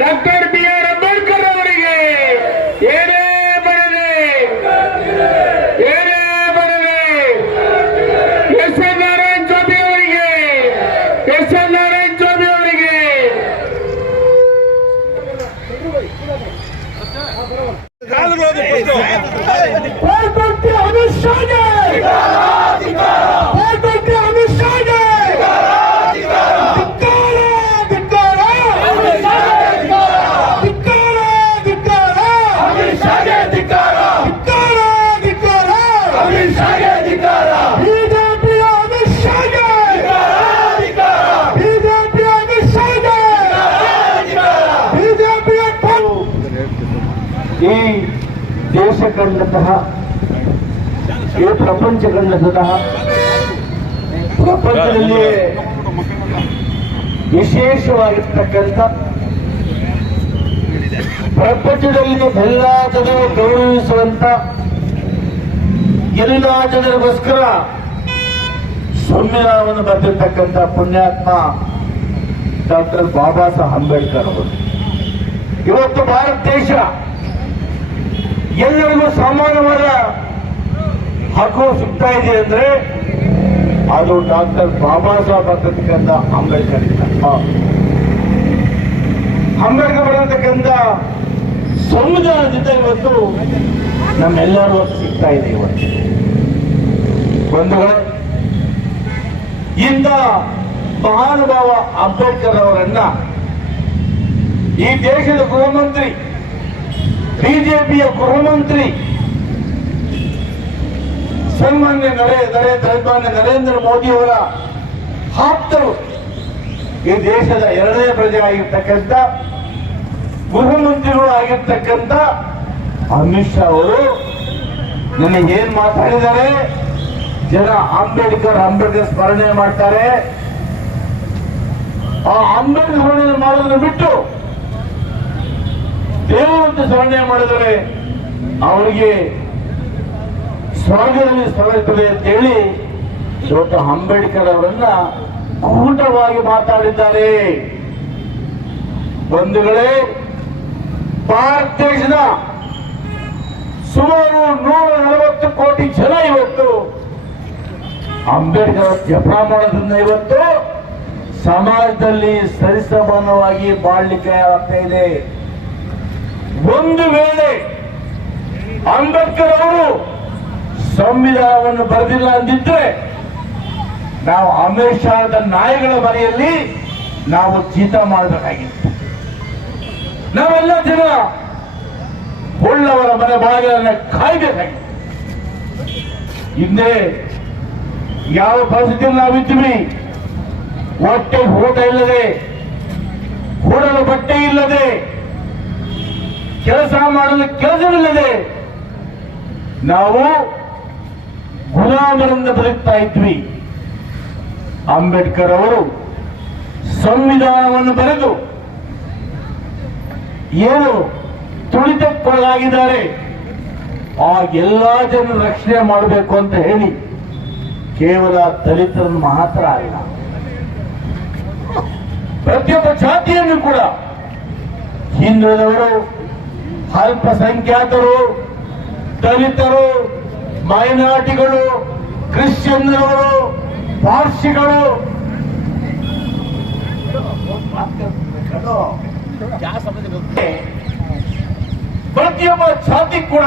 Doctor B R Ambedkar ಅವರಿಗೆ ಏನೇ ಬರಲಿ ಏನೇ ಬರಲಿ ಎಸ್ ಎನ್ ನಾರಾಯಣ್ ಸ್ವಾಮಿ ಅವರಿಗೆ ಎಸ್ ಎನ್ ನಾರಾಯಣ್ ಸ್ವಾಮಿ ಅವರಿಗೆ ಪಾಲ್ಗೊಳ್ತಿ ಅಮಿತ್ ಈ ದೇಶ ಕಂಡಂತಹ ಈ ಪ್ರಪಂಚ ಕಂಡಂತಹ ಪ್ರಪಂಚದಲ್ಲಿ ವಿಶೇಷವಾಗಿರ್ತಕ್ಕಂಥ ಪ್ರಪಂಚದಲ್ಲಿ ಎಲ್ಲ ಜನರು ಗೌರವಿಸುವಂತ ಎಲ್ಲ ಜನರಿಗೋಸ್ಕರ ಸಂವಿಧಾನವನ್ನು ಬರೆದಿರ್ತಕ್ಕಂಥ ಪುಣ್ಯಾತ್ಮ ಡಾಕ್ಟರ್ ಬಾಬಾ ಸಾಹೇಬ್ ಅಂಬೇಡ್ಕರ್ ಅವರು. ಇವತ್ತು ಭಾರತ ದೇಶ ಎಲ್ಲರಿಗೂ ಸಮಾನವಾದ ಹಕ್ಕು ಸಿಗ್ತಾ ಇದೆ ಅಂದ್ರೆ ಅದು ಡಾಕ್ಟರ್ ಬಾಬಾ ಸಾಹೇಬ್ ಬರ್ತಕ್ಕಂಥ ಅಂಬೇಡ್ಕರ್. ಅಂಬೇಡ್ಕರ್ ಬರತಕ್ಕಂಥ ಸಂವಿಧಾನದಿಂದ ಇವತ್ತು ನಮ್ಮೆಲ್ಲರೂ ಸಿಗ್ತಾ ಇದೆ ಇವತ್ತು ಬಂಧುಗಳೇ ಇಂದ ಮಹಾನುಭಾವ ಅಂಬೇಡ್ಕರ್ ಅವರನ್ನ ಈ ದೇಶದ ಗೃಹ ಮಂತ್ರಿ ಬಿಜೆಪಿಯ ಗೃಹಮಂತ್ರಿ ಸನ್ಮಾನ್ಯ ಸನ್ಮಾನ್ಯ ನರೇಂದ್ರ ಮೋದಿಯವರ ಆಪ್ತರು ಈ ದೇಶದ ಎರಡನೇ ಪ್ರಜೆ ಆಗಿರ್ತಕ್ಕಂಥ ಗೃಹ ಮಂತ್ರಿಗಳು ಆಗಿರ್ತಕ್ಕಂಥ ಅಮಿತ್ ಶಾ ಅವರು ನನಗೆ ಏನ್ ಮಾತಾಡಿದ್ದಾರೆ? ಜನ ಅಂಬೇಡ್ಕರ್ ಅಂಬೇಡ್ಕರ್ ಸ್ಮರಣೆ ಮಾಡ್ತಾರೆ. ಆ ಅಂಬೇಡ್ಕರ್ ಸ್ಮರಣೆ ಮಾಡೋದನ್ನು ಬಿಟ್ಟು ದೇವರಂತ ಸ್ಮರಣೆ ಮಾಡಿದರೆ ಅವರಿಗೆ ಸ್ವರ್ಗದಲ್ಲಿ ಸ್ಥಳ ಇರ್ತದೆ ಅಂತ ಹೇಳಿ ಇವತ್ತು ಅಂಬೇಡ್ಕರ್ ಅವರನ್ನ ಕೂಟವಾಗಿ ಮಾತಾಡಿದ್ದಾರೆ. ಬಂಧುಗಳೇ, ಭಾರತ ದೇಶದ ಸುಮಾರು ನೂರ ನಲವತ್ತು ಕೋಟಿ ಜನ ಇವತ್ತು ಅಂಬೇಡ್ಕರ್ ಜಪ ಮಾಡೋದ್ರಿಂದ ಇವತ್ತು ಸಮಾಜದಲ್ಲಿ ಸರಿಸಮಾನವಾಗಿ ಬಾಳ್ಲಿಕ್ಕೆ ಆಗ್ತಾ ಇದೆ. ಒಂದು ವೇಳೆ ಅಂಬೇಡ್ಕರ್ ಅವರು ಸಂವಿಧಾನವನ್ನು ಬರೆದಿಲ್ಲ ಅಂದಿದ್ರೆ ನಾವು ಅಮಿತ್ ಶಾದ ನಾಯಿಗಳ ಮನೆಯಲ್ಲಿ ನಾವು ಚೀತ ಮಾಡಬೇಕಾಗಿತ್ತು. ನಾವೆಲ್ಲ ಜನ ಉಳ್ಳವರ ಮನೆ ಬಾಗಿಲನ್ನ ಕಾಯ್ಬೇಕಾಗಿತ್ತು. ಹಿಂದೆ ಯಾವ ಪರಿಸ್ಥಿತಿಯಲ್ಲಿ ನಾವಿದ್ದೀವಿ ಹೊಟ್ಟೆ ಊಟ ಇಲ್ಲದೆ, ಕೂಡಲು ಬಟ್ಟೆ ಇಲ್ಲದೆ ಕೆಲಸ ಮಾಡಲು ಕೆಲಸವಿಲ್ಲದೆ ನಾವು ಗುಲಾಮರಿಂದ ಬದುಕ್ತಾ ಇದ್ವಿ. ಅಂಬೇಡ್ಕರ್ ಅವರು ಸಂವಿಧಾನವನ್ನು ಬರೆದು ಏನು ತುಳಿತಕ್ಕೊಳಗಾಗಿದ್ದಾರೆ, ಆ ಎಲ್ಲಾ ಜನರು ರಕ್ಷಣೆ ಮಾಡಬೇಕು ಅಂತ ಹೇಳಿ ಕೇವಲ ದಲಿತರನ್ನು ಮಾತ್ರ ಅಲ್ಲ, ಪ್ರತಿಯೊಬ್ಬ ಜಾತಿಯನ್ನು ಕೂಡ ಹಿಂದುಳಿದವರು ಅಲ್ಪಸಂಖ್ಯಾತರು ದಲಿತರು ಮೈನಾರಿಟಿಗಳು ಕ್ರಿಶ್ಚಿಯನ್ನರು ಪಾರ್ಸಿಗಳು. ಪ್ರತಿಯೊಬ್ಬ ಜಾತಿ ಕೂಡ